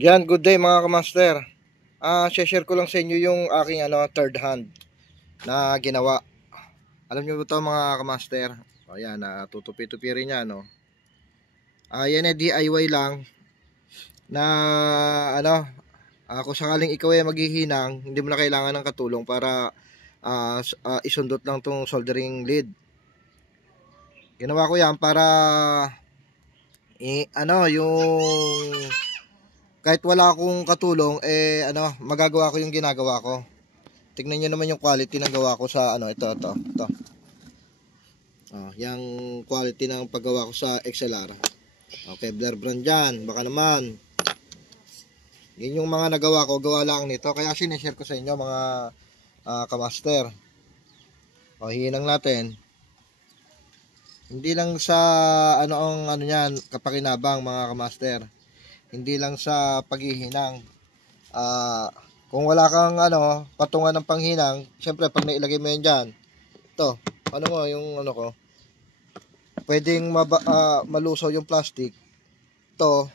Yan, good day mga kamaster. Share ko lang sa inyo yung aking third hand na ginawa. Alam niyo ba ito mga kamaster? O yan, tutupi-tupi rin yan, no. Yan DIY lang na kung sakaling ikaw ay maghihinang, hindi mo na kailangan ng katulong para isundot lang tong soldering lead. Ginawa ko yan para yung kahit wala akong katulong, magagawa ko yung ginagawa ko. Tignan nyo naman yung quality ng gawa ko sa ito. Yung quality ng paggawa ko sa XLR. Okay, Blair brand yan. Baka naman. Yun yung mga nagawa ko, gawa lang nito. Kaya sinishare ko sa inyo mga kamaster. Hinang natin. Hindi lang sa yan, kapakinabang mga kamaster. Hindi lang sa paghihinang. Kung wala kang patungan ng panghinang, syempre pag nailagay mo yan dyan, ito, yung ko, pwedeng malusaw yung plastic. Ito,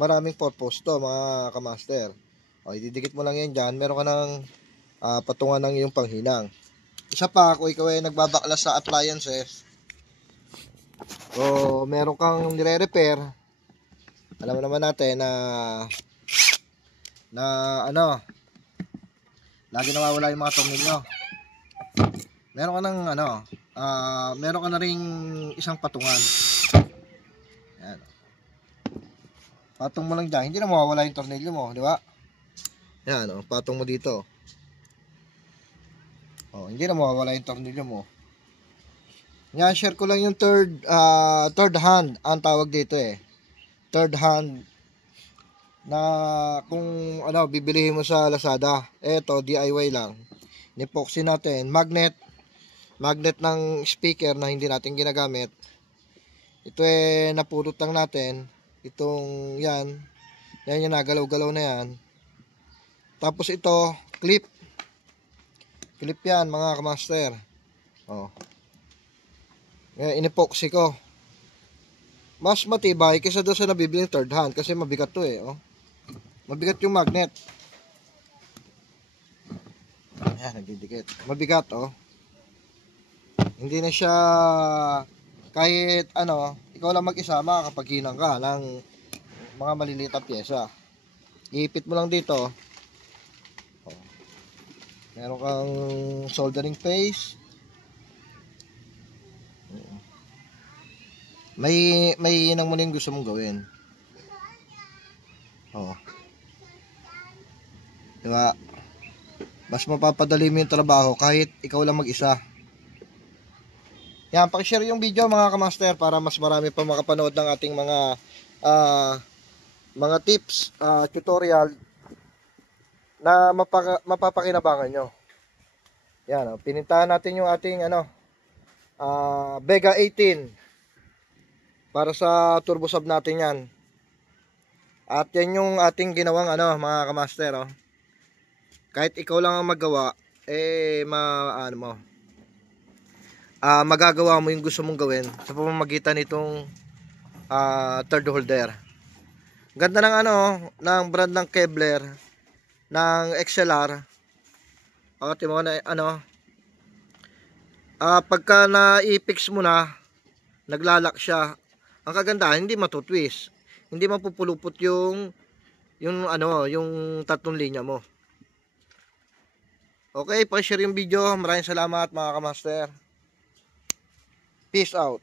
maraming purpose to mga kamaster. Ididikit mo lang yan dyan, meron ka ng patungan ng yung panghinang. Isa pa, kung ikaw ay nagbabaklas sa appliances, o meron kang nire-repair, alam naman natin na lagi nawawala yung mga tornilyo. Meron ka ng meron ka na ring isang patungan. Ayan. Patong mo lang dyan, hindi na mawawala yung tornilyo mo, di ba? Ayan, patong mo dito. Hindi na mawawala yung tornilyo mo. Yan, share ko lang yung third hand ang tawag dito third hand na kung bibilihin mo sa Lazada. Eto, DIY lang. Epoxy natin, magnet ng speaker na hindi natin ginagamit. Ito napulot lang natin. Itong yan yung nagalaw-galaw na yan. Tapos ito, clip yan mga kamaster. Inepoxy ko. Mas matibay kaysa doon sa nabibili ng third hand kasi mabigat to mabigat yung magnet. Ayan, nagdidikit. Mabigat hindi na siya kahit ikaw lang mag-isa makakapaghinang ka ng mga maliliit na pyesa. Iipit mo lang dito. Meron kang soldering face. May hinang mo na yung gusto mong gawin. Diba? Mas mapapadali mo yung trabaho kahit ikaw lang mag-isa. Yan, pakishare yung video mga kamaster para mas marami pa makapanood ng ating mga tips, tutorial na mapapakinabangan nyo. Yan, pinintahan natin yung ating Vega 18 para sa turbo sub natin yan. At yan yung ating ginawang mga kamaster. Kahit ikaw lang ang magawa, magagawa mo yung gusto mong gawin sa pamamagitan nitong third holder. Ganda ng ng brand ng Kevlar ng XLR. Timo na pagka na-i-fix mo na, naglalak siya. Ang kagandahan, hindi matutwist. Hindi mapupulupot yung tatlong linya mo. Okay, pa-share yung video. Maraming salamat mga kamaster. Peace out.